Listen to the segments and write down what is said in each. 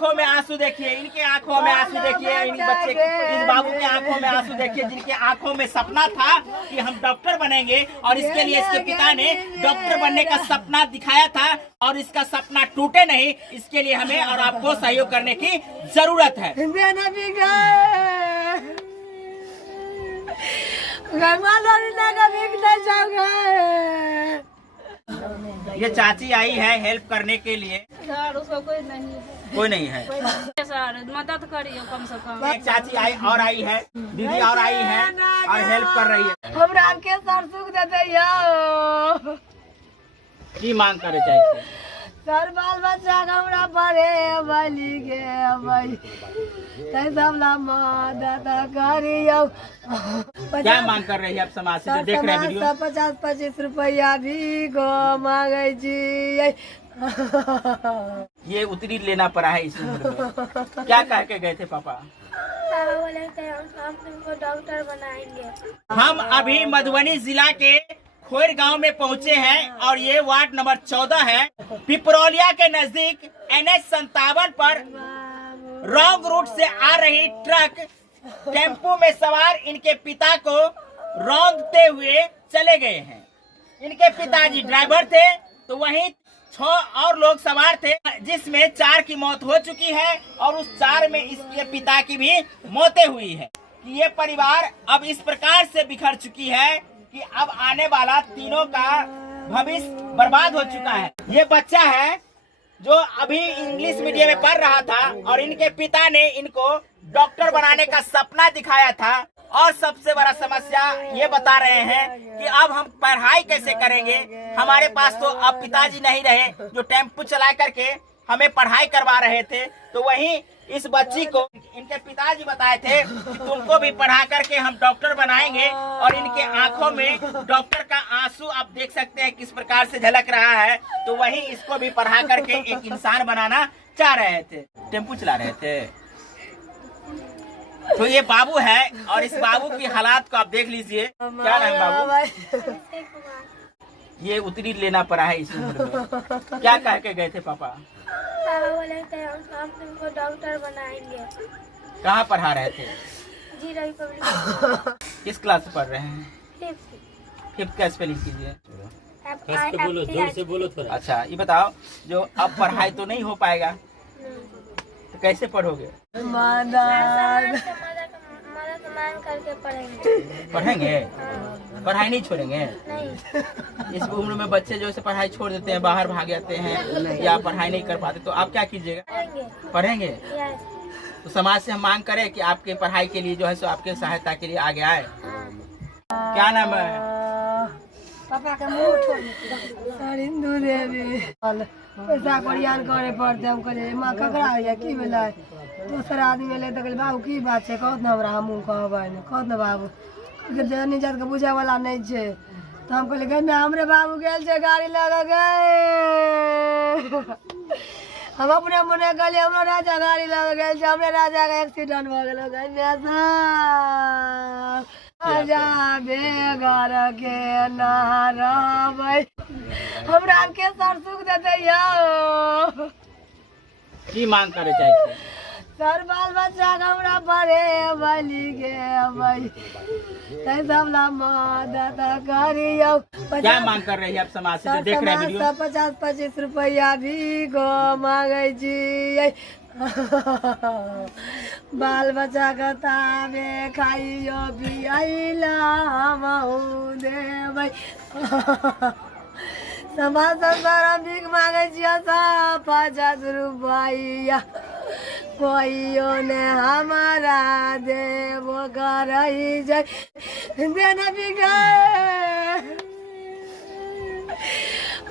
आंखों में आंसू देखिए, इनके आंखों में आंसू देखिए, इन बच्चे इस बाबू के आंखों में आंसू देखिए, जिनके आंखों में सपना था कि हम डॉक्टर बनेंगे और इसके लिए इसके पिता ने डॉक्टर बनने का सपना दिखाया था और इसका सपना टूटे नहीं, इसके लिए हमें और आपको सहयोग करने की जरूरत है। ये चाची आई है हेल्प करने के लिए। सर उसको कोई नहीं है, कोई नहीं है सर मदद करिए कम से कम। एक चाची आई और आई है, दीदी और आई है और हेल्प कर रही है। हमरा के सर सुख देते यो की मांग करे चाहिए सर, बाल बच्चा हमरा पढ़े बली के भाई तै सब ला मदद करियो। क्या मांग कर रही है आप समाज से जो देख रहे हैं वीडियो? 50-25 रुपया भी को मांगे जी। ये उतरी लेना पड़ा है इस उम्र में। क्या कह के गए थे पापा? पापा बोले थे हम तुमको डॉक्टर बनाएंगे। हम अभी मधुबनी जिला के खोर गांव में पहुंचे हैं और ये वार्ड नंबर 14 है। पिपरौलिया के नजदीक NH57 पर रॉन्ग रूट से आ रही ट्रक टेम्पो में सवार इनके पिता को रौंदते हुए चले गए हैं। इनके पिताजी ड्राइवर थे तो वहीं 6 और लोग सवार थे, जिसमें 4 की मौत हो चुकी है और उस 4 में इसके पिता की भी मौतें हुई है। ये परिवार अब इस प्रकार से बिखर चुकी है कि अब आने वाला तीनों का भविष्य बर्बाद हो चुका है। ये बच्चा है जो अभी इंग्लिश मीडियम में पढ़ रहा था और इनके पिता ने इनको डॉक्टर बनाने का सपना दिखाया था और सबसे बड़ा समस्या ये बता रहे हैं कि अब हम पढ़ाई कैसे करेंगे। हमारे पास तो अब पिताजी नहीं रहे जो टेम्पो चला करके हमें पढ़ाई करवा रहे थे, तो वहीं इस बच्ची को इनके पिताजी बताए थे कि तुमको भी पढ़ा करके हम डॉक्टर बनाएंगे और इनके आंखों में डॉक्टर का आंसू आप देख सकते हैं किस प्रकार से झलक रहा है। तो वहीं इसको भी पढ़ा करके एक इंसान बनाना चाह रहे थे, टेम्पो चला रहे थे। तो ये बाबू है और इस बाबू की हालात को आप देख लीजिए। क्या नाम बाबू? ये उतरी लेना पड़ा है इस उम्र में। क्या कह के गए थे पापा? पापा बोले थे हम तुमको डॉक्टर बनाएंगे। कहाँ पढ़ा रहे थे? जी रवि पब्लिक। किस क्लास से पढ़ रहे हैं? 5th का स्पेलिंग कीजिए। बोलो, जोर से बोलो थोड़ा। अच्छा ये बताओ, जो अब पढ़ाई तो नहीं हो पाएगा तो कैसे पढ़ोगे? मदद मांग करके पढ़ेंगे? पढ़ाई नहीं छोड़ेंगे? नहीं। इस उम्र में बच्चे जो है पढ़ाई छोड़ देते हैं, बाहर भाग जाते हैं या पढ़ाई नहीं कर पाते, तो आप क्या कीजिएगा? पढ़ेंगे? तो समाज से हम मांग करें कि आपके पढ़ाई के लिए जो है सो आपके सहायता के लिए आगे आए। क्या नाम है? पापा का मुंह छोड़ हिंदू देवी पैसा करियान करे पड़ते। हम कहलिए माँ ककरा है की भेलै? दोसर आदमी एलै तो कहलिए बाबू की बात छै, कहत ना हमरा हमहूँ कहबै ने, कहत ना बाबू जनी जात के बुझे वाला नहीं छै। तो हम कहलिए गई हमरे बाबू गेल छै गाड़ी लगा गए। हम अपने मने कहलिए हमरा राजा गाड़ी लगा गेल छै, हमरे राजा का एक्सीडेंट भ गेल राजा बेगर के ना रहबै, हमरा के सर सुख देते यो। की मांग करे चाहिए सर, बाल बच्चा हमरा पढ़े बली के भाई तै सब ला मदद करियो। क्या मांग कर रही है आप समाज से जो देख रहे हैं वीडियो? 50-25 रुपया भी को मांगे जी। बाल बच्चा के ताबे खाइयो पियला हमहू देबै। समाज संसार भीख मांगे छियै 50 रुपया, कोइयो ने हमारा देवो करई जाय देना भी गए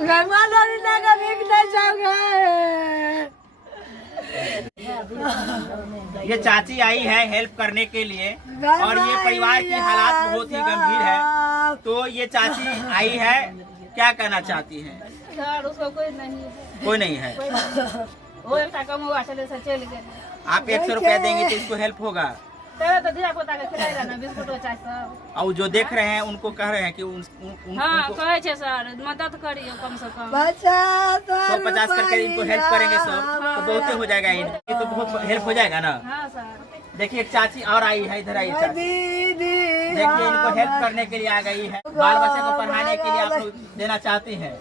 गमाली लगा भीख नहीं जाओगे। ये चाची आई है हेल्प करने के लिए और ये परिवार की हालात बहुत ही गंभीर है। तो ये चाची आई है, क्या कहना चाहती हैं? सर उसको कोई नहीं है, कोई नहीं है। वो एक कम हुआ चले से चल गए। आप 100 रुपया देंगे तो इसको हेल्प होगा? तो दिया पोता के खिलाएगा ना बिस्कुट चाय सब। और जो देख रहे हैं उनको कह रहे हैं कि हाँ कहे छे सर मदद करिए कम से कम 150 करके इनको हेल्प करेंगे सब तो बहुत हो जाएगा। ये तो बहुत हेल्प हो जाएगा ना। हाँ सर। देखिए एक चाची और आई है, इधर आई चाची, देखिए इनको हेल्प करने के लिए आ गई है। बाल बच्चे को पढ़ाने के लिए आप लोग देना चाहती हैं,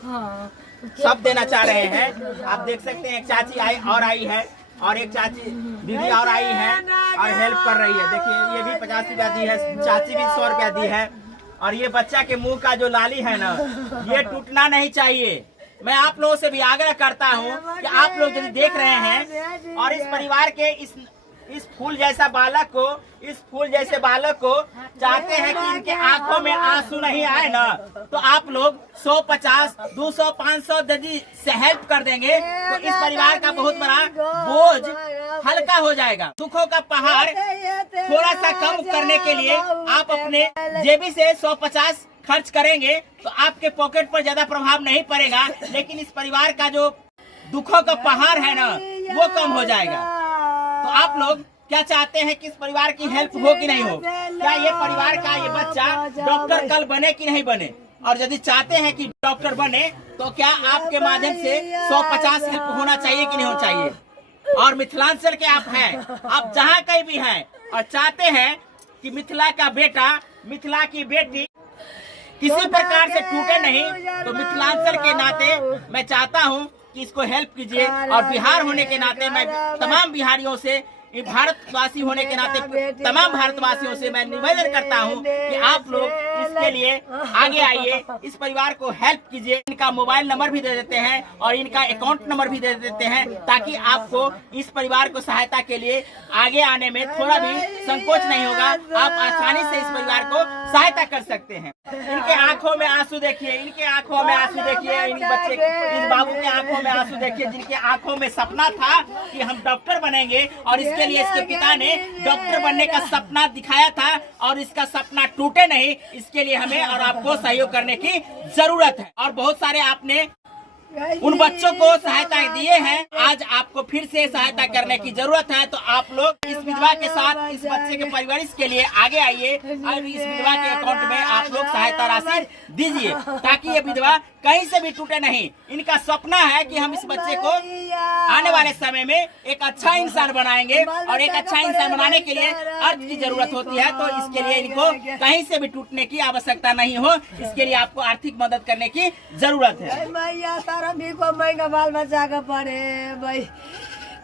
सब देना चाह रहे हैं। आप देख सकते हैं एक चाची आई है और एक चाची दीदी और आई है और हेल्प कर रही है। देखिए ये भी 50 रुपया दी है, चाची भी 100 रुपया दी है। और ये बच्चा के मुंह का जो लाली है ना, ये टूटना नहीं चाहिए। मैं आप लोगों से भी आग्रह करता हूँ कि आप लोग यदि देख रहे हैं और इस परिवार के इस फूल जैसा बालक को चाहते हैं कि इनके आंखों में आंसू नहीं आए ना, तो आप लोग 100, 50, 200, 500 यदि से हेल्प कर देंगे तो इस परिवार का बहुत बड़ा बोझ हल्का हो जाएगा। दुखों का पहाड़ थोड़ा सा कम करने के लिए आप अपने जेबी से 100-50 खर्च करेंगे तो आपके पॉकेट पर ज्यादा प्रभाव नहीं पड़ेगा, लेकिन इस परिवार का जो दुखों का पहाड़ है ना, वो कम हो जाएगा। तो आप लोग क्या चाहते हैं कि इस परिवार की हेल्प हो कि नहीं हो? क्या ये परिवार का ये बच्चा डॉक्टर कल बने कि नहीं बने? और यदि चाहते हैं कि डॉक्टर बने तो क्या आपके माध्यम से 100-50 हेल्प होना चाहिए कि नहीं होना चाहिए? और मिथिलांचल के आप हैं, आप जहाँ कहीं भी हैं और चाहते हैं कि मिथिला का बेटा, मिथिला की बेटी किसी प्रकार से टूटे नहीं, तो मिथिलांचल के नाते मैं चाहता हूँ कि इसको हेल्प कीजिए। और बिहार होने के नाते मैं तमाम बिहारियों से, भारतवासी होने के नाते तमाम भारतवासियों से मैं निवेदन करता हूं कि आप लोग इसके लिए आगे आइए, इस परिवार को हेल्प कीजिए। इनका मोबाइल नंबर भी दे देते हैं और इनका अकाउंट नंबर भी दे देते हैं, ताकि आपको इस परिवार को सहायता के लिए आगे आने में थोड़ा भी संकोच नहीं होगा। आप आसानी से इस परिवार को सहायता कर सकते हैं। इनके आंखों में आंसू देखिए, इनके आंखों में आंसू देखिए, इन बच्चे इस बाबू के आंखों में आंसू देखिए, जिनके आंखों में सपना था कि हम डॉक्टर बनेंगे और इसके लिए इसके पिता ने डॉक्टर बनने का सपना दिखाया था और इसका सपना टूटे नहीं, इसके लिए हमें और आपको सहयोग करने की जरूरत है। और बहुत सारे आपने उन बच्चों को सहायता दिए हैं, आज आपको फिर से सहायता करने की जरूरत है। तो आप लोग इस विधवा के साथ, इस बच्चे के परवरिश के लिए आगे आइए और इस विधवा के अकाउंट में आप लोग सहायता राशि दीजिए, ताकि ये विधवा कहीं से भी टूटे नहीं। इनका सपना है कि हम इस बच्चे को आने वाले समय में एक अच्छा इंसान बनाएंगे और एक अच्छा इंसान बनाने के लिए अर्थ की जरूरत होती है। तो इसके लिए इनको कहीं से भी टूटने की आवश्यकता नहीं हो, इसके लिए आपको आर्थिक मदद करने की जरूरत है। भी को महंगा बाल बच्चा के पढ़े भाई,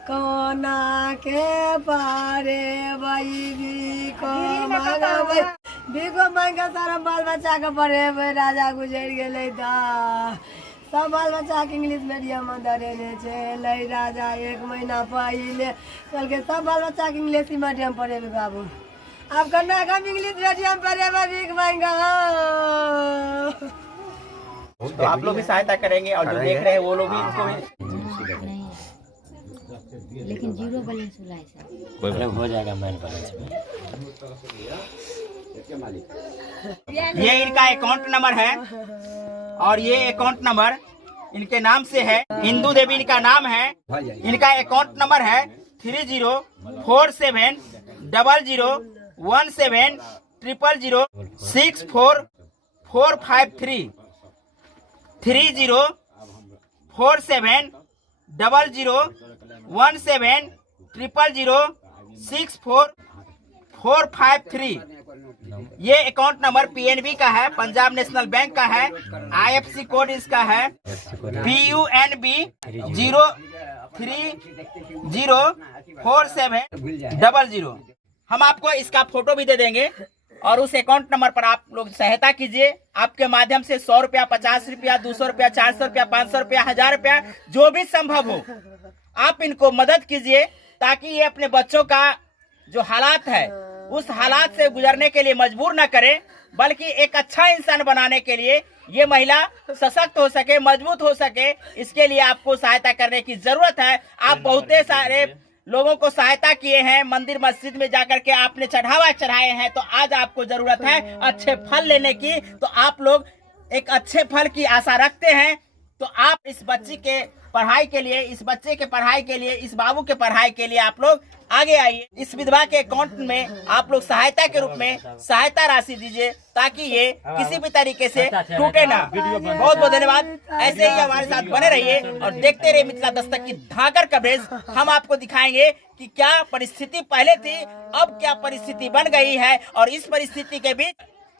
कोना के पारे भाई भी को महंगा सारा बाल बच्चा के पढ़े भाई। राजा गुजर गए सब बाल बच्चा के इंग्लिश मीडियम में धरेने छे। राजा 1 महीना पहले कल के सब बाल बच्चा के इंग्लिश मीडियम पढ़े बाबू। अब कन्ना का इंग्लिश मीडियम पढ़े भाई महंगा। तो आप लोग भी सहायता करेंगे और जो देख रहे हैं वो लोग भी इसको भी। लेकिन जीरो बैलेंस होला है सर, कोई प्रॉब्लम हो जाएगा मैन बैलेंस में। ये इनका अकाउंट नंबर है और ये अकाउंट नंबर इनके नाम से है, इंदू देवी इनका नाम है। इनका अकाउंट नंबर है 30470007006453 30470007006453। ये अकाउंट नंबर पीएनबी का है, पंजाब नेशनल बैंक का है। आईएफसी कोड इसका है PUNB 0304700। हम आपको इसका फोटो भी दे देंगे और उस अकाउंट नंबर पर आप लोग सहायता कीजिए। आपके माध्यम से 100 रुपया, 50 रुपया, 200 रुपया, 400 रुपया, 500 रुपया, 1000 रुपया, जो भी संभव हो आप इनको मदद कीजिए, ताकि ये अपने बच्चों का जो हालात है उस हालात से गुजरने के लिए मजबूर न करे, बल्कि एक अच्छा इंसान बनाने के लिए ये महिला सशक्त हो सके, मजबूत हो सके। इसके लिए आपको सहायता करने की जरूरत है। आप बहुत सारे लोगों को सहायता किए हैं, मंदिर मस्जिद में जाकर के आपने चढ़ावा चढ़ाए हैं, तो आज आपको जरूरत है अच्छे फल लेने की। तो आप लोग एक अच्छे फल की आशा रखते हैं, तो आप इस बच्ची के पढ़ाई के लिए, इस बच्चे के पढ़ाई के लिए, इस बाबू के पढ़ाई के लिए आप लोग आगे आइए। इस विधवा के अकाउंट में आप लोग सहायता के रूप में सहायता राशि दीजिए ताकि ये किसी भी तरीके से टूटे ना। बहुत बहुत धन्यवाद। ऐसे ही हमारे साथ बने रहिए और देखते रहिए मिथिला दस्तक की धाकर कवरेज। हम आपको दिखाएंगे कि क्या परिस्थिति पहले थी, अब क्या परिस्थिति बन गई है और इस परिस्थिति के बीच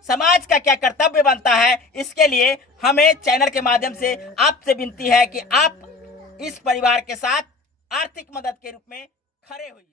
समाज का क्या कर्तव्य बनता है। इसके लिए हमें चैनल के माध्यम से आपसे विनती है कि आप इस परिवार के साथ आर्थिक मदद के रूप में खड़े होइए।